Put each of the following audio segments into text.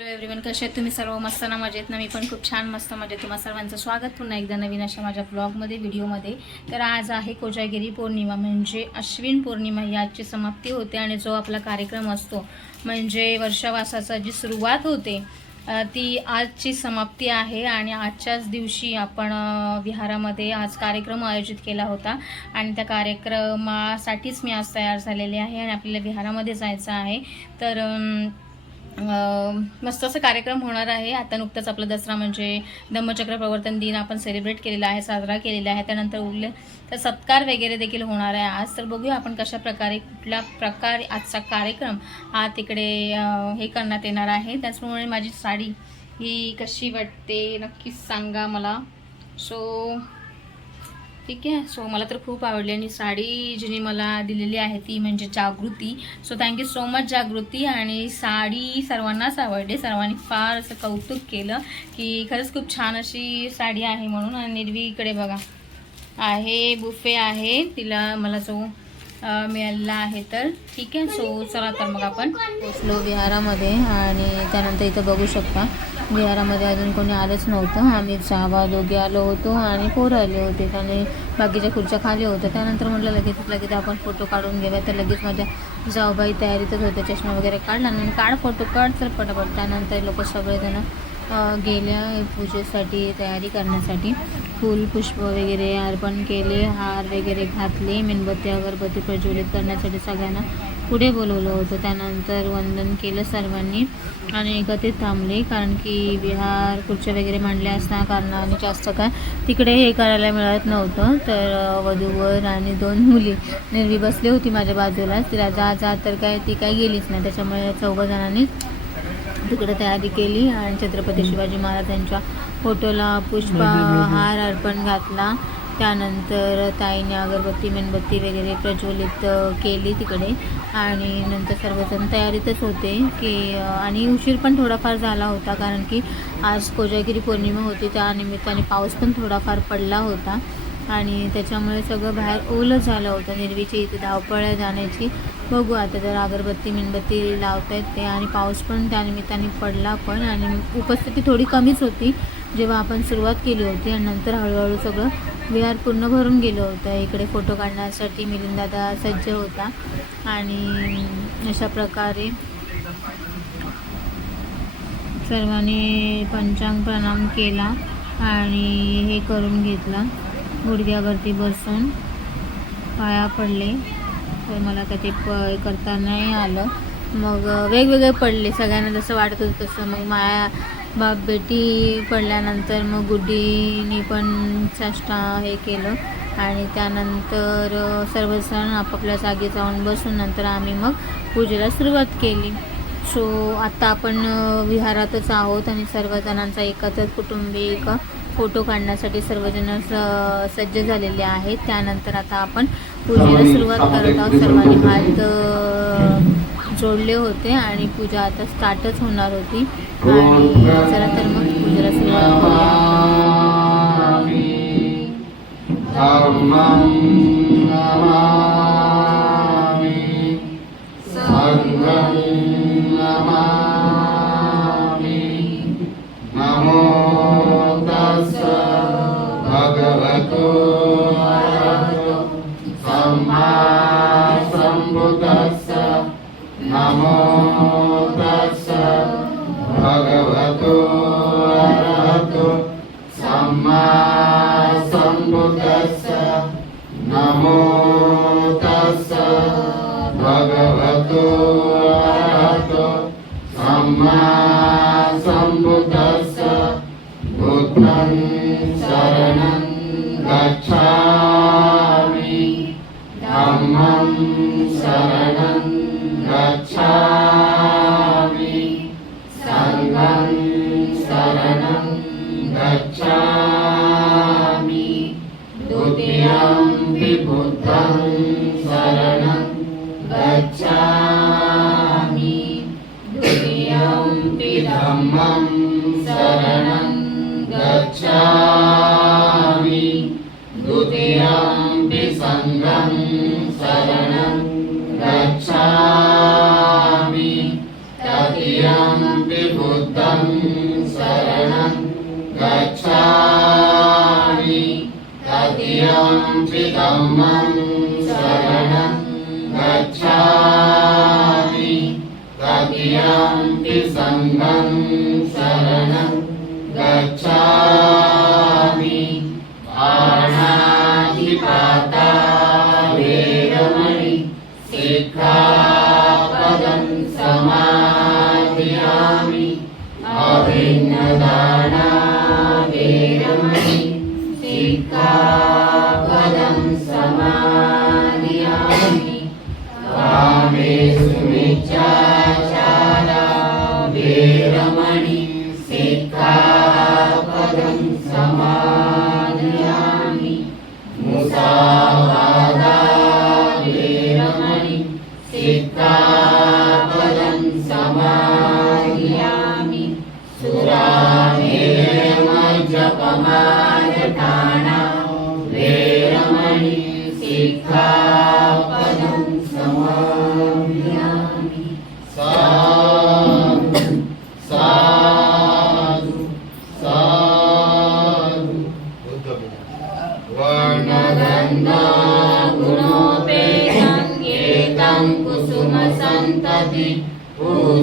Hello everyone कसे आहेत तुम्ही सर्व? मस्त ना मजेत ना? मी पण खूप छान मस्त मजेत. तुम्हा सर्वांचं स्वागत पुन्हा एकदा नवीन अशा माझ्या ब्लॉगमध्ये व्हिडिओमध्ये तर आज आहे कोजागिरी पौर्णिमा म्हणजे अश्विन पौर्णिमा ही आजची समाप्ती होते आणि जो आपला कार्यक्रम असतो म्हणजे वर्षावासाचा जी सुरुवात होते ती आजची समाप्ती आहे आणि आजच्याच दिवशी आपण विहारामध्ये आज कार्यक्रम आयोजित केला होता. आणि त्या कार्यक्रमासाठीच मी आज तयार झालेले आहे आणि आपल्याला विहारामध्ये जायचं आहे. तर मस्त असं कार्यक्रम होणार आहे. आता नुकताच आपला दसरा म्हणजे धम्मचक्र प्रवर्तन दिन आपण सेलिब्रेट केलेला आहे साजरा केलेला आहे. त्यानंतर उरले तर सत्कार वगैरे देखील होणार आहे. आज तर बघूया आपण कशा प्रकारे कुठल्या प्रकारे आजचा कार्यक्रम हा तिकडे हे करण्यात येणार आहे. त्याचप्रमाणे माझी साडी ही कशी वाटते नक्कीच सांगा मला. सो ठीक आहे. सो मला तर खूप आवडली आणि साडी जिने मला दिलेली आहे ती म्हणजे Jagruti. So thank you so much Jagruti आणि साडी सर्वांनाच आवडली. सर्वांनी फार असं कौतुक केलं की खरंच खूप छान अशी साडी आहे म्हणून. आणि निर्वीकडे बघा. आहे बुफे आहे. तिला मला जो मिळालेला आहे तर ठीक आहे. सो चला तर मग आपण पोचलो विहारामध्ये आणि त्यानंतर इथं बघू शकता. विहारामध्ये अजून कोणी आलंच नव्हतं. आम्ही सहावा दोघे आलो होतो आणि पोरं आले होते. आणि बाकीच्या खुर्च्या खाली होत्या. त्यानंतर म्हटलं लगेच लगेच आपण फोटो काढून घेऊया. तर लगेच माझ्या जाऊबाई तयारीतच होत्या. चष्मा वगैरे काढला आणि काढ फोटो काढ तर पटापट. त्यानंतर लोक सगळेजण गेल्या पूजेसाठी तयारी करण्यासाठी फूल पुष्प वगैरे अर्पण केले हार वगैरे घातले मेणबत्ती अगरबत्ती प्रज्वलित करण्यासाठी सगळ्यांना पुढे बोलवलं होतं. त्यानंतर वंदन केलं सर्वांनी आणि एकत्रित थांबले कारण की विहार खुर्च्या वगैरे मांडल्या असता कारणाने जास्त काय तिकडे हे करायला मिळत नव्हतं. तर वधूवर आणि दोन मुली निर्वी बसली होती माझ्या बाजूलाच तिला जा जा तर काय ती काही गेलीच नाही. त्याच्यामुळे चौघ जणांनी तिकडे तयारी केली आणि छत्रपती शिवाजी महाराजांच्या फोटोला पुष्पहार अर्पण घातला. त्यानंतर ताईने अगरबत्ती मेणबत्ती वगैरे प्रज्वलित केली तिकडे. आणि नंतर सर्वजण तयारीतच होते की आणि उशीर पण थोडाफार झाला होता कारण की आज कोजागिरी पौर्णिमा होती. त्यानिमित्ताने पाऊस पण थोडाफार पडला होता. आणि त्याच्यामुळे सगळं बाहेर ओलं झालं होतं. निर्वीची इथे धावपळ जाण्याची. बघू आता जर अगरबत्ती मेणबत्ती लावतायत ते. आणि पाऊस पण त्यानिमित्ताने पडला पण. आणि उपस्थिती थोडी कमीच होती. जेव्हा आपण सुरुवात केली होती आणि नंतर हळूहळू सगळं विहार पूर्ण भरून गेलो होतं. इकडे फोटो काढण्यासाठी मिलिंदादा सज्ज होता. आणि अशा प्रकारे सर्वांनी पंचांग प्रणाम केला आणि हे करून घेतला. गुडघ्यावरती बसून पाया पडले. तर मला का ते प करता नाही आलं. मग वेगवेगळे पडले. सगळ्यांना जसं वाटत होतं तसं. मग माया बाप बेटी पडल्यानंतर मग गुड्डीने पण चेष्टा हे केलं आणि त्यानंतर सर्वजण आपापल्या जागी जाऊन बसून नंतर आम्ही मग पूजेला सुरुवात केली. सो आता आपण विहारातच आहोत आणि सर्वजणांचा एकत्र कुटुंबिक फोटो काढण्यासाठी सर्वजण स- सज्ज झालेले आहेत. त्यानंतर आता आपण पूजेला सुरुवात करत आहोत. सर्वांनी हात जोडले होते आणि पूजा आता स्टार्टच होणार होती. आणि चला तर मग पूजेला सुरुवात भगवतो सम्मा सम्बुद्धस्स Namah. शरणं गच्छ शरण गच्छामि। कव्याम्पि सङ्गं शरण गच्छामि। पाणाधिपाता वेदमणि शिखा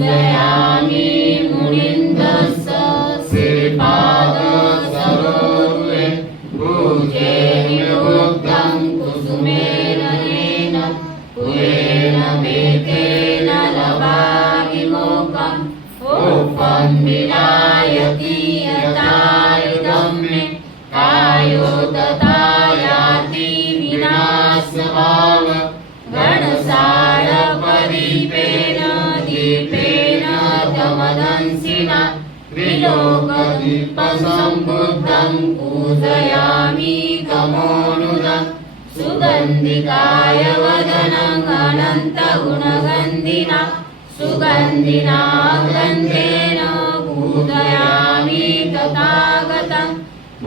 जयामि मुनिन्दसेपादो मे पूजेन भोगं कुसुमेण पुरेण ओपं लवानि यतायुधं मे कायो तथा याति विनाशवा तमदंसिना त्रिलोकदीपसम्बुद्धं पूजयामि तमोनुदं सुगन्धिकाय वदनम् अनन्तगुणगन्धिना सुगन्धिना गन्धेन पूजयामि तथागतं।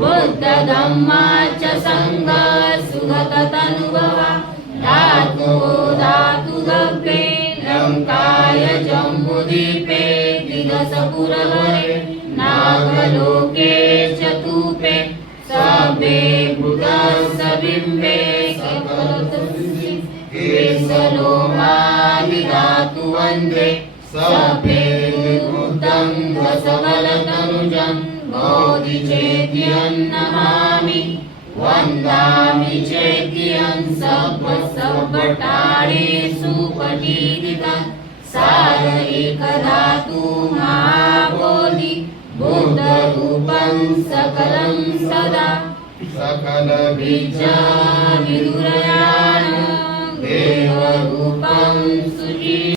बुद्धधम्मा च सङ्गा सुगततनुभवा नागलोके चतुपे सभे बुधसबिम्बे सकलतुष्टि केशलोमादिधातु वन्दे। सभे बुद्धं रसबलतनुजं बोधिचेत्यं नमामि। वन्दामि चेत्यं सब्बटाळेषु पठीदितं। सार एकधातु बुद्धरूपं सकलं सदा। सकलबीजा विदुरयाण। देवरूपं सुजी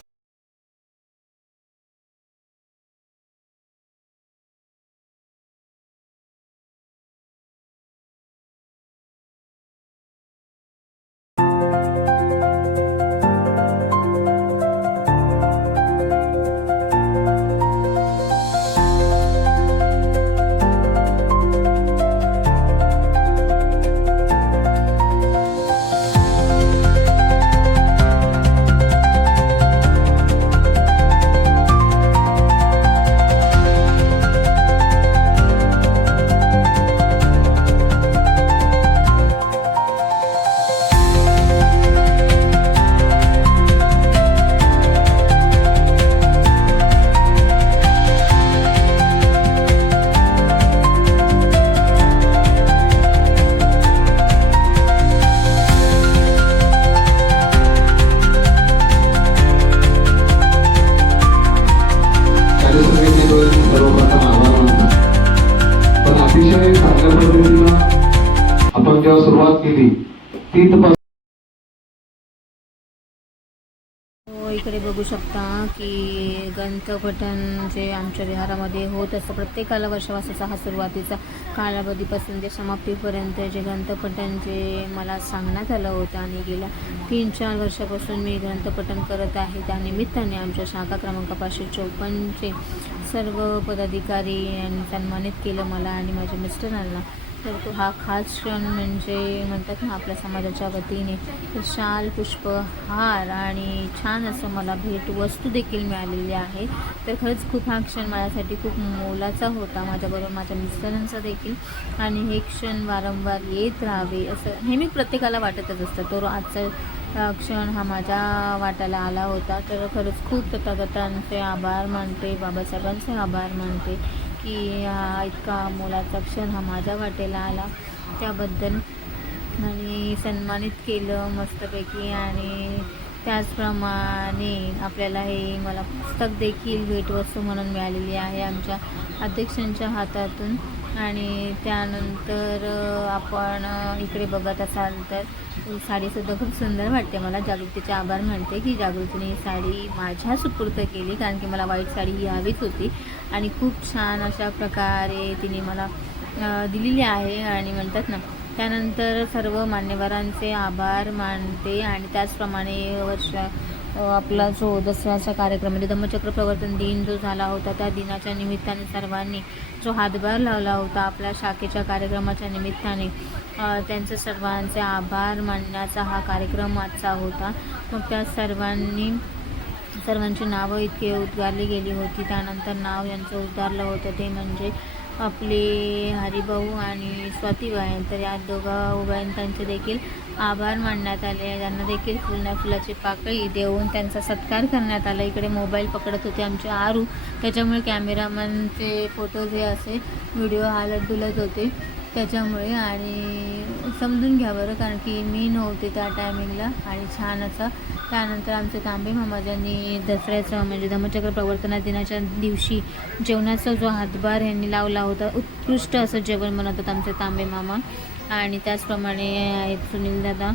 सुरुवात ती तपास हो इकडे बघू शकता की ग्रंथपठण जे आमच्या विहारामध्ये होत असतं प्रत्येकाला वर्षवासाचा हा सुरुवातीचा कालावधीपासून ते समाप्तीपर्यंत जे ग्रंथपठण जे मला सांगण्यात आलं होतं आणि गेल्या तीन चार वर्षापासून मी ग्रंथपठण करत आहे. त्यानिमित्ताने आमच्या शाखा क्रमांक पाचशे चौपन्नचे सर्व पदाधिकारी यांनी सन्मानित केलं मला आणि माझ्या मिस्टरांना. तर तो हा खास क्षण म्हणजे म्हणतात ना आपल्या समाजाच्या वतीने शाल पुष्प हार आणि छान असं मला भेटवस्तू देखील मिळालेली आहे. तर खरंच खूप हा क्षण माझ्यासाठी खूप मोलाचा होता. माझ्याबरोबर माझ्या मिस्टरांचा देखील आणि हे क्षण वारंवार येत राहावे असं नेहमी प्रत्येकाला वाटतच असतं. तर आजचा क्षण हा माझ्या वाट्याला आला होता. तर खरंच खूप तथागतांचे आभार मानते बाबासाहेबांचे आभार मानते की हा इतका मोलाचा क्षण हा माझ्या वाटेला आला. त्याबद्दल आणि सन्मानित केलं मस्तपैकी आणि त्याचप्रमाणे आपल्याला हे मला पुस्तक देखील भेटवस्तू म्हणून मिळालेली आहे आमच्या अध्यक्षांच्या हातातून. आणि त्यानंतर आपण इकडे बघत असाल तर साडीसुद्धा खूप सुंदर वाटते. मला जागृतीचे आभार म्हणते की जागृतीने ही साडी माझ्या सुपूर्त केली कारण की मला वाईट साडी ही हवीच होती. आणि खूप छान अशा प्रकारे तिने मला दिलेली आहे. आणि म्हणतात ना त्यानंतर सर्व मान्यवरांचे आभार मानते आणि त्याचप्रमाणे वर्ष आपला जो दसऱ्याचा कार्यक्रम म्हणजे धम्मचक्र प्रवर्तन दिन जो झाला होता त्या दिनाच्या निमित्ताने सर्वांनी जो हातभार लावला होता आपल्या शाखेच्या कार्यक्रमाच्या निमित्ताने त्यांचे सर्वांचे आभार मानण्याचा हा कार्यक्रम आजचा होता. मग त्या सर्वांनी सर्वांची नावं इतके उद्गारली गेली होती. त्यानंतर नाव यांचं उद्गारलं होतं. ते म्हणजे आपले हरिभाऊ आणि स्वातीबाई तर या दोघा त्यांचे देखील आभार मानण्यात आले. त्यांना देखील फुलण्या फुलाची पाकळी देऊन त्यांचा सत्कार करण्यात आला. इकडे मोबाईल पकडत होते आमचे आरू. त्याच्यामुळे कॅमेरामॅनचे फोटोज हे असे व्हिडिओ हालत डुलत होते. त्याच्यामुळे आणि समजून घ्या बरं कारण की मी नव्हते त्या टायमिंगला आणि छान असा. त्यानंतर आमचे तांबे मामा ज्यांनी दसऱ्याचं म्हणजे धम्मचक्र प्रवर्तना दिनाच्या दिवशी जेवणाचा जो हातभार यांनी लावला होता उत्कृष्ट असं जेवण बनवतात आमचे तांबे मामा. आणि त्याचप्रमाणे आहेत सुनील दादा.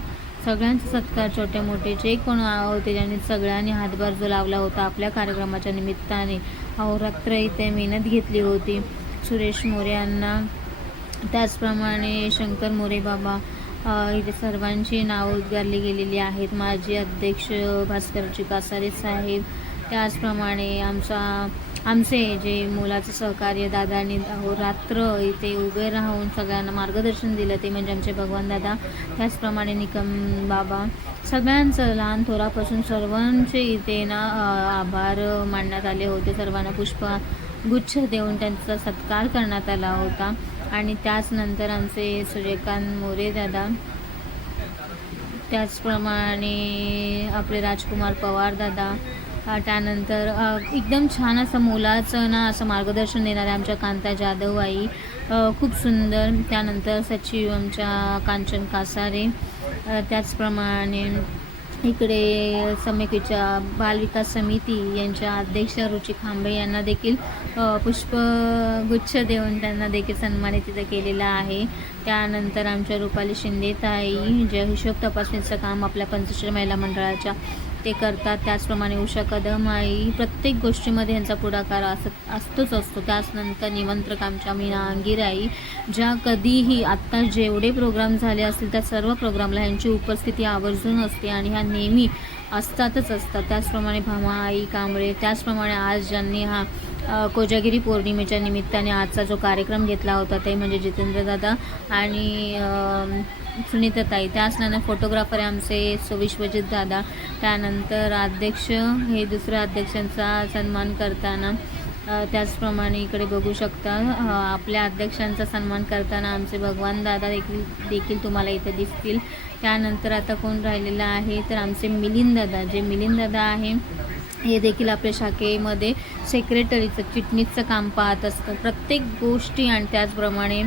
सगळ्यांचे सत्कार छोटे मोठे. जे कोण होते ज्यांनी सगळ्यांनी हातभार जो लावला होता आपल्या कार्यक्रमाच्या निमित्ताने. अहोरात्र इथे मेहनत घेतली होती. सुरेश मोरे यांना त्याचप्रमाणे शंकर मोरे बाबा इथे सर्वांची नावं उद्गारली गेलेली आहेत. माजी अध्यक्ष भास्करजी कासारे साहेब त्याचप्रमाणे आमचा आमचे जे मुलाचं सहकार्य दादांनी रात्र इथे उभे राहून सगळ्यांना मार्गदर्शन दिलं ते म्हणजे आमचे भगवान दादा त्याचप्रमाणे निकम बाबा. सगळ्यांचं लहान थोरापासून सर्वांचे इथे ना आभार मानण्यात आले होते. सर्वांना पुष्प गुच्छ देऊन त्यांचा सत्कार करण्यात आला होता. आणि त्याचनंतर आमचे सूर्यकांत मोरे दादा. त्याचप्रमाणे आपले राजकुमार पवार दादा. त्यानंतर एकदम छान असं मुलाचं ना असं मार्गदर्शन देणाऱ्या आमच्या कांता जाधव आई खूप सुंदर. त्यानंतर सचिव आमच्या कांचन कासारे. त्याचप्रमाणे इकडे समितीच्या बालविकास समिती यांच्या अध्यक्ष रुची खांबे यांना देखील पुष्पगुच्छ देऊन त्यांना देखील सन्मानित तिथं केलेला आहे. त्यानंतर आमच्या रुपाली शिंदे ताई हिशोब तपासणीचं काम आपल्या पंचश्री महिला मंडळाच्या ते करतात. त्याचप्रमाणे उषा कदम आई प्रत्येक गोष्टीमध्ये यांचा पुढाकार असत असतोच असतो. त्याचनंतर निमंत्रक आमच्या मीना अंगीर आई ज्या कधीही आत्ता जेवढे प्रोग्राम झाले असतील त्या सर्व प्रोग्रामला ह्यांची उपस्थिती आवर्जून असते आणि ह्या नेहमी असतातच असतात. त्याचप्रमाणे भामा आई कांबळे त्याचप्रमाणे आज ज्यांनी हा कोजागिरी पौर्णिमेच्या निमित्ताने आजचा जो कार्यक्रम घेतला होता ते म्हणजे जितेंद्र दादा आणि सुनीताताई त्या त्याचनंतर फोटोग्राफर आमचे सो विश्वजित दादा. त्यानंतर अध्यक्ष हे दुसऱ्या अध्यक्षांचा सन्मान करताना त्याचप्रमाणे इकडे बघू शकता आपल्या अध्यक्षांचा सन्मान करताना आमचे भगवान दादा देखील देखील तुम्हाला इथे दिसतील. त्यानंतर आता कोण राहिलेलं आहे? तर आमचे मिलिंद दादा. जे मिलिंद दादा आहे हे देखील आपल्या शाखेमध्ये सेक्रेटरीचं चिटणीचं काम पाहत असतं. प्रत्येक गोष्टी आणि त्याचप्रमाणे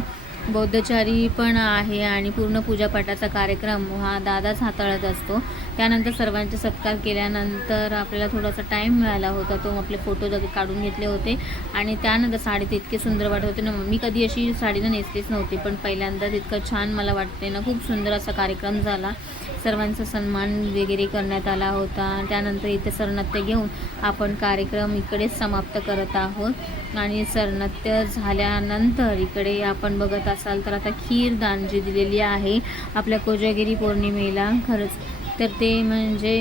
बौद्धचारी पण आहे आणि पूर्ण पूजापाठाचा कार्यक्रम हा दादाच हाताळत असतो. त्यानंतर सर्वांचे सत्कार केल्यानंतर आपल्याला थोडासा टाईम मिळाला होता. तो आपले फोटो जग काढून घेतले होते आणि त्यानंतर साडी तर इतके सुंदर वाटत होते ना. मी कधी अशी साडीनं नेसलीच नव्हती पण पहिल्यांदा इतकं छान मला वाटते ना. खूप सुंदर असा कार्यक्रम झाला. सर्वांचा सन्मान वगैरे करण्यात आला होता. त्यानंतर इथे सरनत्य घेऊन आपण कार्यक्रम इकडेच समाप्त करत आहोत. आणि सरनत्य झाल्यानंतर इकडे आपण बघत असाल तर आता खीरदान जी दिलेली आहे. आपल्या कोजागिरी पौर्णिमेला. खरंच तर ते म्हणजे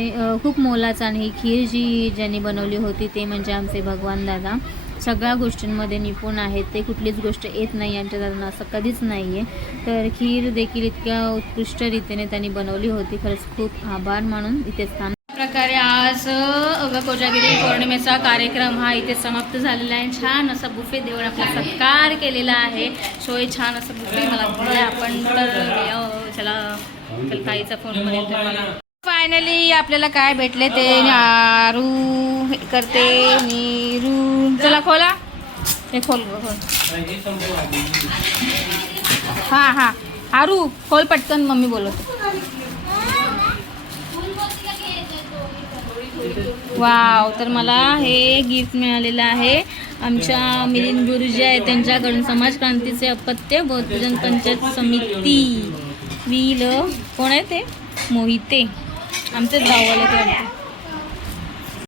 खूप मोलाचं आणि ही खीर जी ज्यांनी बनवली होती ते म्हणजे आमचे भगवान दादा. सगळ्या गोष्टींमध्ये निपुण आहेत ते कुठलीच गोष्ट येत नाही यांच्या दादांना असं कधीच नाही आहे तर खीर देखील इतक्या उत्कृष्ट रीतीने त्यांनी बनवली होती. खरंच खूप आभार मानून इथे स्थान प्रकारे आज अगं कोजागिरी पौर्णिमेचा कार्यक्रम हा इथे समाप्त झालेला आहे. छान असा बुफे देऊन आपला सत्कार केलेला आहे. सोय छान असं बुफे मला आपण तर त्याला चला ताईचा फोन पर्यंत मला फायनली आपल्याला काय भेटले ते? नारू हे करते नीरू चला खोला. हे खोल खोल हां हां. आरू खोल पटकन मम्मी बोलत वाव तर मला हे गिफ्ट मिळालेलं आहे. आमच्या मिलिंद गुरुजी आहे त्यांच्याकडून समाज क्रांतीचे अपत्य बौद्धजन पंचायत समिती. वील कोण आहे ते? मोहिते. आमचेच गाववाले ते